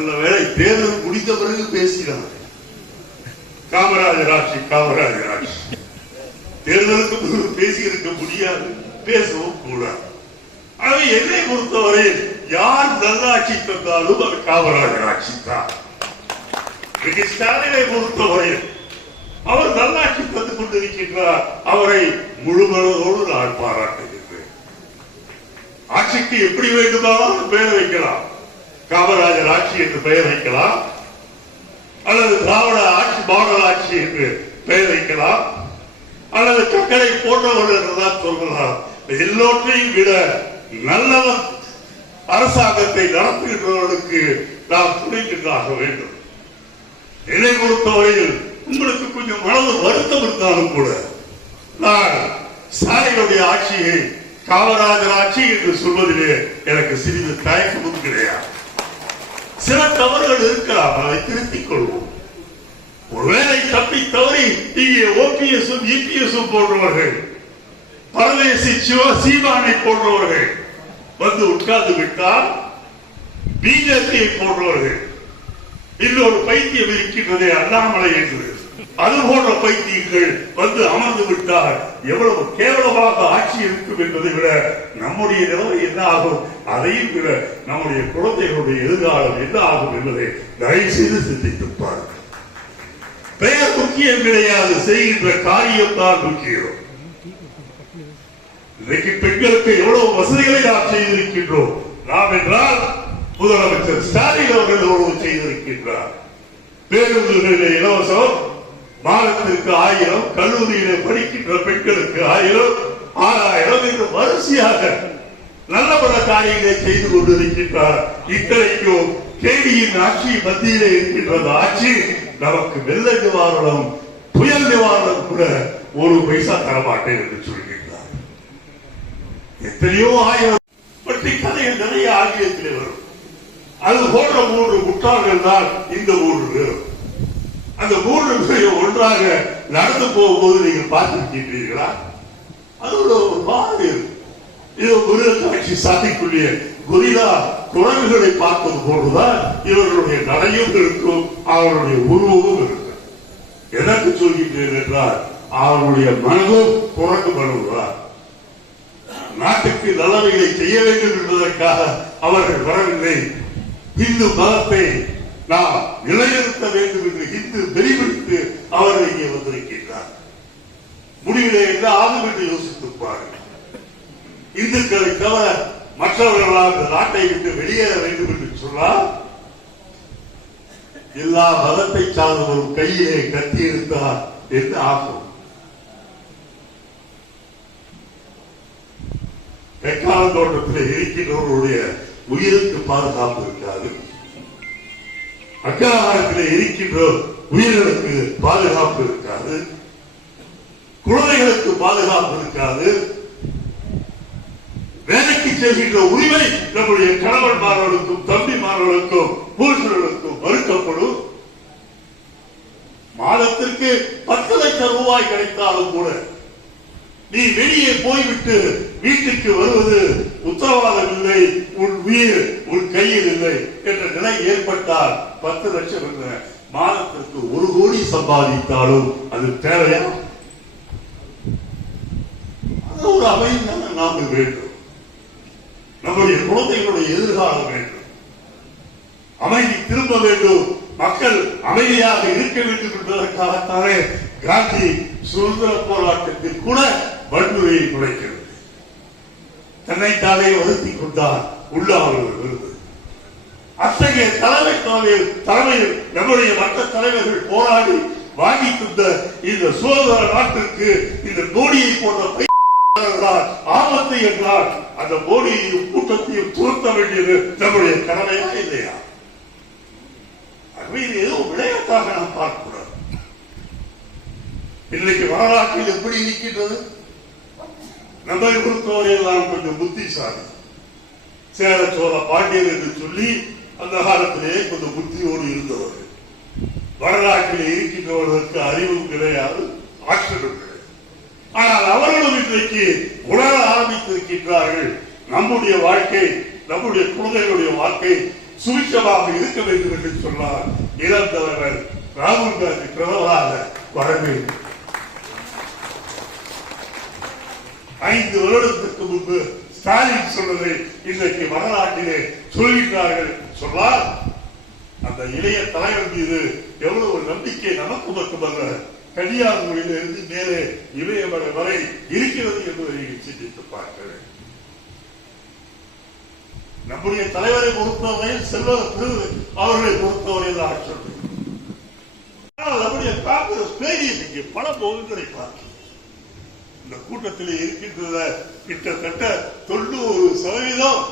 நல்ல வேளை தேர்தல் முடிந்த பிறகு பேசினார் காமராஜர் ஆட்சி காமராஜர் ஆட்சி தேர்தலுக்கு முன்பு பேசி இருக்க முடியாது பேசவும் கூடாது. ஆகவே என்னை பொறுத்தவரை யார் நல்லாட்சி தந்தாலும் அது காமராஜர் ஆட்சி தான் ஸ்டாலினை பொறுத்தவரை அவர் நல்லாட்சி தந்து கொண்டிருக்கின்றார். அவரை முழுமனதோடு நான் பாராட்டுகிறேன் ஆட்சிக்கு எப்படி வேண்டுமானாலும் பெயர் வைக்கலாம். காமராஜர் ஆட்சி என்று பெயர் வைக்கலாம். அல்லது திராவிட ஆட்சி மாடல் ஆட்சி என்று பெயர் வைக்கலாம். அல்லது கக்கடை போன்றவர்கள் என்றுதான் சொல்லலாம் எல்லோற்றையும் விட நல்லவர் அரசாங்கத்தை நடத்துகின்றவர்களுக்கு நாம் துணைக்கின்றாக வேண்டும். என்னை பொறுத்தவரையில் உங்களுக்கு கொஞ்சம் மனது வருத்தம் இருந்தாலும் கூட நான் ஸ்டாலினுடைய ஆட்சியை காமராஜர் ஆட்சி என்று சொல்வதிலே எனக்கு சிறிது தயக்கமும் கிடையாது. சில தவறுகள் இருக்கலாம் அதை திருத்திக் கொள்வோம். ஒருவேளை தப்பி தவறி இங்கே ஓபிஎஸும் இபிஎஸும் போன்றவர்கள் பரதேசி சிவ சீமானை போன்றவர்கள் வந்து உட்கார்ந்து விட்டால் பிஜேபியை போன்றவர்கள் இன்னொரு பைத்தியம் இருக்கின்றதே அண்ணாமலை என்று அது போன்ற பைத்தியங்கள் வந்து அமர்ந்து விட்டால் எவ்வளவு கேவலமாக ஆட்சி இருக்கும் என்பதை விட நம்முடைய நிலைமை என்ன ஆகும்? அதையும் விட நம்முடைய குழந்தைகளுடைய எதிர்காலம் என்ன ஆகும் என்பதை தயவு செய்து சிந்தித்து பாருங்கள். பெயர் முக்கியம் கிடையாது செய்கின்ற காரியம் தான் முக்கியம். இன்றைக்கு பெண்களுக்கு எவ்வளவு வசதிகளை நாம் செய்திருக்கின்றோம். நாம் என்றால் முதலமைச்சர் ஸ்டாலின் அவர்கள் எவ்வளவு செய்திருக்கின்றார். பேருந்துகளிலே இலவசம் மாதத்திற்கு ஆயிரம் கல்லூரியிலே படிக்கின்ற பெண்களுக்கு ஆயிரம் ஆறாயிரம் என்று வரிசையாக நல்ல பல காரியங்களை செய்து கொண்டிருக்கின்றார். இத்தனைக்கும் கேடியின் ஆட்சி மத்தியிலே இருக்கின்றது. ஆட்சி நமக்கு வெள்ள நிவாரணம் புயல் நிவாரணம் கூட ஒரு பைசா தரமாட்டேன் என்று சொல்கின்றார். எத்தனையோ ஆயிரம் பற்றி கதைகள் நிறைய ஆங்கிலத்திலே வரும். அது போன்ற மூன்று முட்டாள்கள் தான் இந்த மூன்று அந்த மூன்று பேரும் ஒன்றாக நடந்து போகும்போது நீங்கள் பார்த்திருக்கின்றீர்களா? அது ஒரு ஒரு மாதிரி இது மிருகக்காட்சி சாத்திக்குரிய கொரிலா குரங்குகளை பார்ப்பது போன்றுதான் இவர்களுடைய நடையும் இருக்கும் அவர்களுடைய உருவமும் இருக்கும். எதற்கு சொல்கின்றேன் என்றால் அவருடைய மனதும் புறக்கு மனதுதான் நாட்டுக்கு நல்லவைகளை செய்ய வேண்டும் என்பதற்காக அவர்கள் வரவில்லை. இந்து மதத்தை நாம் நிலைநிறுத்த வேண்டும் என்று இந்து வெறிபிடித்து அவர்கள் இங்கே வந்திருக்கின்றார். முடிவிலே என்ன ஆகும் என்று யோசித்திருப்பார்கள் இந்துக்களை தவிர மற்றவர்களால் இந்த நாட்டை விட்டு வெளியேற வேண்டும் என்று சொன்னால் எல்லா மதத்தை சார்ந்தவரும் கையிலே கத்தி இருந்தார் என்று ஆகும்? வெக்கால தோட்டத்தில் இருக்கின்றவர்களுடைய உயிருக்கு பாதுகாப்பு இருக்காது. அக்ரஹாரத்தில் இருக்கின்ற உயிர்களுக்கு பாதுகாப்பு இருக்காது. குழந்தைகளுக்கு பாதுகாப்பு இருக்காது. வேலைக்கு செல்கின்ற உரிமை நம்முடைய கணவன்மார்களுக்கும் தம்பிமார்களுக்கும் புருஷர்களுக்கும் மறுக்கப்படும். மாதத்திற்கு பத்து லட்சம் ரூபாய் கிடைத்தாலும் கூட நீ வெளியே போய்விட்டு வீட்டுக்கு வருவது உத்தரவாதம் இல்லை உன் உயிர் உன் கையில் இல்லை என்ற நிலை ஏற்பட்டால் பத்து லட்சம் என்ற மாதத்திற்கு ஒரு கோடி சம்பாதித்தாலும் அது தேவையா? அது ஒரு தானே நாம வேண்டும். நம்முடைய குழந்தைகளுடைய எதிர்காலம் வேண்டும். அமைதி திரும்ப வேண்டும். மக்கள் அமைதியாக இருக்க வேண்டும் என்பதற்காகத்தானே காந்தி சுதந்திர போராட்டத்தில் கூட வன்முறையை குறைக்கிறது தன்னைத்தானே வருத்திக் கொண்டார் உள்ளாமல் விருது அத்தகைய தலைமை தலைமையில் தலைமையில் நம்முடைய மற்ற தலைவர்கள் போராடி வாங்கி தந்த இந்த சுதந்திர நாட்டிற்கு இந்த மோடியை போன்ற பைத்தியக்காரர்களால் ஆபத்து என்றால் அந்த மோடியையும் கூட்டத்தையும் துரத்த வேண்டியது நம்முடைய கடமையா இல்லையா? இது ஏதோ விளையாட்டாக நாம் பார்க்கக்கூடாது இன்னைக்கு வரலாற்றில் எப்படி இருக்கின்றது நம்மை பொறுத்தவரையில் நாம் கொஞ்சம் புத்திசாலி. சேர சோழ பாண்டியர் என்று சொல்லி அந்த காலத்திலே கொஞ்சம் புத்தியோடு இருந்தவர்கள். வரலாற்றிலே இருக்கின்றவர்களுக்கு அறிவும் கிடையாது ஆற்றலும் கிடையாது. ஆனால் அவர்களும் இன்றைக்கு உணர ஆரம்பித்திருக்கின்றார்கள். நம்முடைய வாழ்க்கை நம்முடைய குழந்தைகளுடைய வாழ்க்கை சுவிட்சமாக இருக்க வேண்டும் என்று சொன்னார் இறந்தவர்கள் ராகுல் காந்தி பிரதமராக வர வேண்டும். ஐந்து வருடத்திற்கு முன்பு ஸ்டாலின் சொன்னதை இன்றைக்கு வரலாற்றிலே சொல்கின்றார்கள் சொன்னால் அந்த இளைய தலைவர் மீது எவ்வளவு நம்பிக்கை நமக்கு மட்டுமல்ல கன்னியாகுமரியில இருந்து மேலே இமயமலை வரை இருக்கிறது என்பதை சிந்தித்து பார்க்க வேண்டும். நம்முடைய தலைவரை பொறுத்தவரையில் செல்வ அவர்களை பொறுத்தவரையில் தான் ஆனால் நம்முடைய காங்கிரஸ் பேரியல் இங்கே பல முகங்களை பார்க்க இந்த கூட்டத்தில் இருக்கின்றத கிட்டத்தட்ட தொண்ணூறு சதவீதம்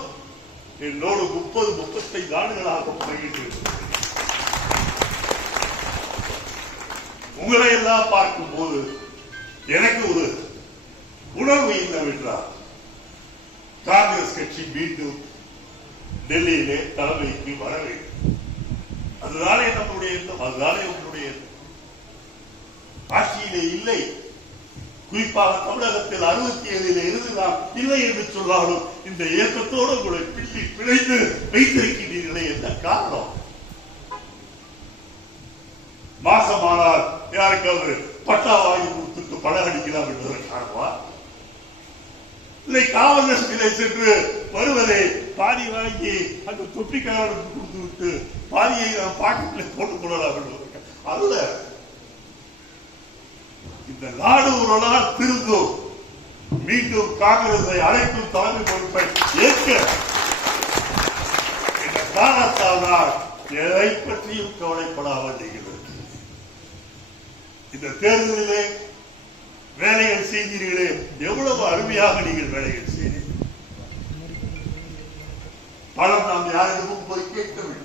என்னோடு முப்பது முப்பத்தைந்து ஆண்டுகளாக பழகிட்டு உங்களை எல்லாம் பார்க்கும் போது எனக்கு ஒரு உணர்வு என்னவென்றால் காங்கிரஸ் கட்சி மீண்டும் டெல்லியிலே தலைமைக்கு வர வேண்டும். அதுதானே நம்முடைய எண்ணம் அதுதானே உங்களுடைய எண்ணம். ஆட்சியிலே இல்லை. குறிப்பாக தமிழகத்தில் அறுபத்தி ஏழில் இருந்து இல்லை என்று சொன்னாலும் இந்த இயக்கத்தோடு உங்களை பிள்ளி பிழைத்து வைத்திருக்கின்றீர்களே என்ன காரணம்? மாசமானால் யாருக்காவது பட்டா வாங்கி கொடுத்துட்டு படம் அடிக்கலாம் என்பதற்காகவா இல்லை காவல் நிலையத்திலே சென்று வருவதை பாதி வாங்கி அந்த தொப்பிக்காரனுக்கு கொடுத்து விட்டு பாதியை நாம் பாக்கெட்டில் போட்டுக் கொள்ளலாம் என்பதற்காக அல்ல இந்த நாடு ஒரு நாள் திருந்தும். மீண்டும் காங்கிரஸை அழைக்கும் தலைமை பொறுப்பை ஏற்க. இந்த காரணத்தால் எதை பற்றியும் கவலைப்படாமல் நீங்கள் இந்த தேர்தலிலே வேலைகள் செய்தீர்களே. எவ்வளவு அருமையாக நீங்கள் வேலைகள் செய்தீர்கள். பணம் நாம் யாரிடமும் போய் கேட்கவில்லை.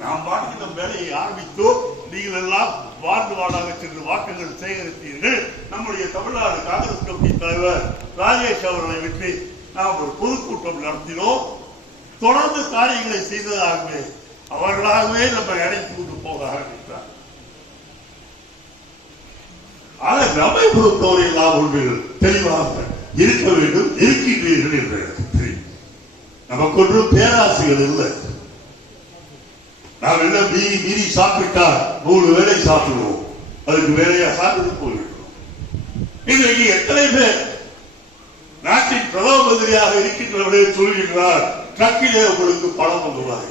நாம் பாட்டு நம் வேலையை ஆரம்பித்தோம். நீங்கள் எல்லாம் வார்டு வார்டாக சென்று வாக்குகள் சேகரித்தீர்கள். நம்முடைய தமிழ்நாடு காங்கிரஸ் கமிட்டி தலைவர் ராஜேஷ் அவர்களை வெற்றி. நாம் ஒரு பொதுக்கூட்டம் நடத்தினோம். தொடர்ந்து காரியங்களை செய்ததாகவே அவர்களாகவே நம்ம இணைத்து கொண்டு போக ஆரம்பித்தார். ஆனால் நம்மை பொறுத்தவரை நாம் ஒன்றில் தெளிவாக இருக்க வேண்டும் இருக்கின்றீர்கள் என்று எனக்கு தெரியும். நமக்கு ஒன்றும் பேராசைகள் இல்லை. நாம் எல்லாம் மீறி மீறி சாப்பிட்டா மூணு வேலை சாப்பிடுவோம். அதுக்கு வேலையா சாப்பிட்டு போய்விடுவோம் இன்றைக்கு எத்தனை பேர் நாட்டின் பிரதம மந்திரியாக இருக்கின்றவர்களே சொல்கின்றார். ட்ரக்கிலே உங்களுக்கு பணம் வந்துள்ளாரு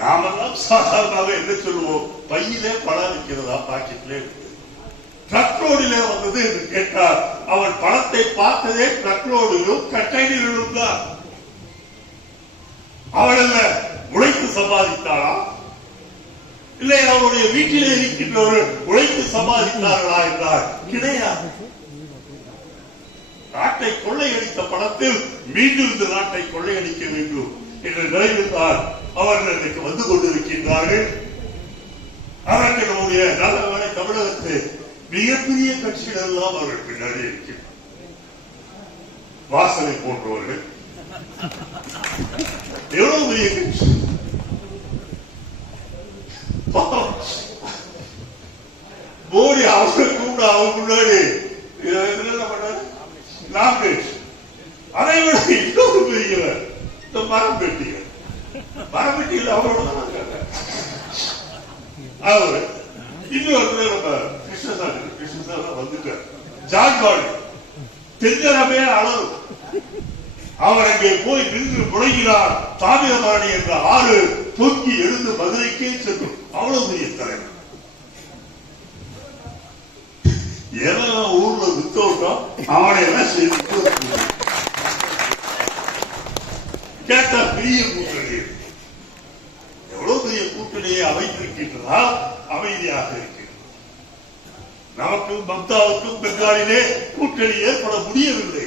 நாமெல்லாம் சாதாரணமாக என்ன சொல்லுவோம்? பையிலே பணம் இருக்கிறதா? பாக்கெட்லே ட்ரக் ரோடிலே வந்தது என்று கேட்டார். அவன் பணத்தை பார்த்ததே ட்ரக் ரோடிலும் கட்டைனிலும் தான். அவள் சம்பாதித்தாரா? இல்லை அவருடைய வீட்டிலே இருக்கின்றவர்கள் உழைத்து சம்பாதித்தார்களா என்றால் கிடையாது. நாட்டை கொள்ளையடித்த பணத்தில் மீண்டும் இந்த நாட்டை கொள்ளையடிக்க வேண்டும் என்ற நிலையில் தான் அவர்கள் இன்றைக்கு வந்து கொண்டிருக்கின்றார்கள். அதற்கு நம்முடைய நல்ல வேலை தமிழகத்தில் மிகப்பெரிய கட்சிகள் எல்லாம் அவர்கள் பின்னாடி இருக்கின்றனர் வாசனை போன்றவர்கள். எவ்வளவு பெரிய கட்சி? மோடி அவரை கூப்பிட அவங்க முன்னாடி. இதை பண்ணாரு அதை விட இன்னொரு பெரியவர். இந்த மரம் பெட்டிகள். மரம் பெட்டிகள் அவரோட கேட்டேன். அவரு இன்னொரு நம்ம கிருஷ்ணசாமி. கிருஷ்ணசாமி வந்துட்டார். ஜான் பாடி தெரிஞ்சதமே அளவு. அவர் அங்கே போய் நின்று முழங்கினார். தாமிரபரணி என்ற ஆறு தூக்கி எழுந்து மதுரைக்கே செல்லும் அவ்வளவு பெரிய தலைவர். எதெல்லாம் ஊர்ல வித்தோட்டம் அவனை எல்லாம் செய்து கேட்டா பெரிய கூட்டணி. எவ்வளவு பெரிய கூட்டணியை அமைத்திருக்கின்றதா அமைதியாக இருக்கிறது. நமக்கும் மம்தாவுக்கும் பெங்காலிலே கூட்டணி ஏற்பட முடியவில்லை.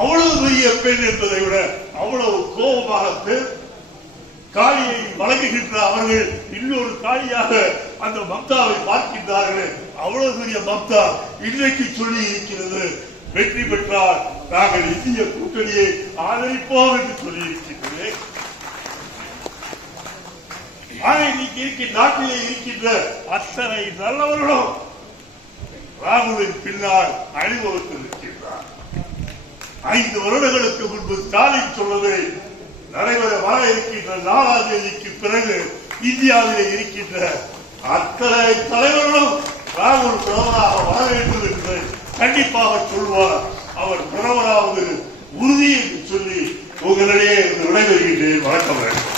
அவ்வளவு பெரிய பெண் என்பதை விட அவ்வளவு கோபமாக பேர் காளியை வழங்குகின்ற அவர்கள் இன்னொரு காளியாக அந்த மம்தாவை பார்க்கின்றார்கள். அவ்வளவு பெரிய மம்தா இன்றைக்கு சொல்லி இருக்கிறது. வெற்றி பெற்றால் நாங்கள் இந்திய கூட்டணியை ஆதரிப்போம் என்று சொல்லி இருக்கின்றேன் ஆக இன்னைக்கு இருக்கின்ற நாட்டிலே இருக்கின்ற அத்தனை நல்லவர்களும் ராகுலின் பின்னால் அணிவகுத்து இருக்கின்றார் ஐந்து வருடங்களுக்கு முன்பு ஸ்டாலின் சொன்னது நடைபெற வர இருக்கின்ற நாலாம் தேதிக்கு பிறகு இந்தியாவில் இருக்கின்ற அத்தனை தலைவர்களும் ராகுல் பிரதமராக வர வேண்டும் என்று கண்டிப்பாக சொல்வார். அவர் பிரதமராவது உறுதி என்று சொல்லி உங்களிடையே விடைபெறுகின்றேன். வணக்கம்.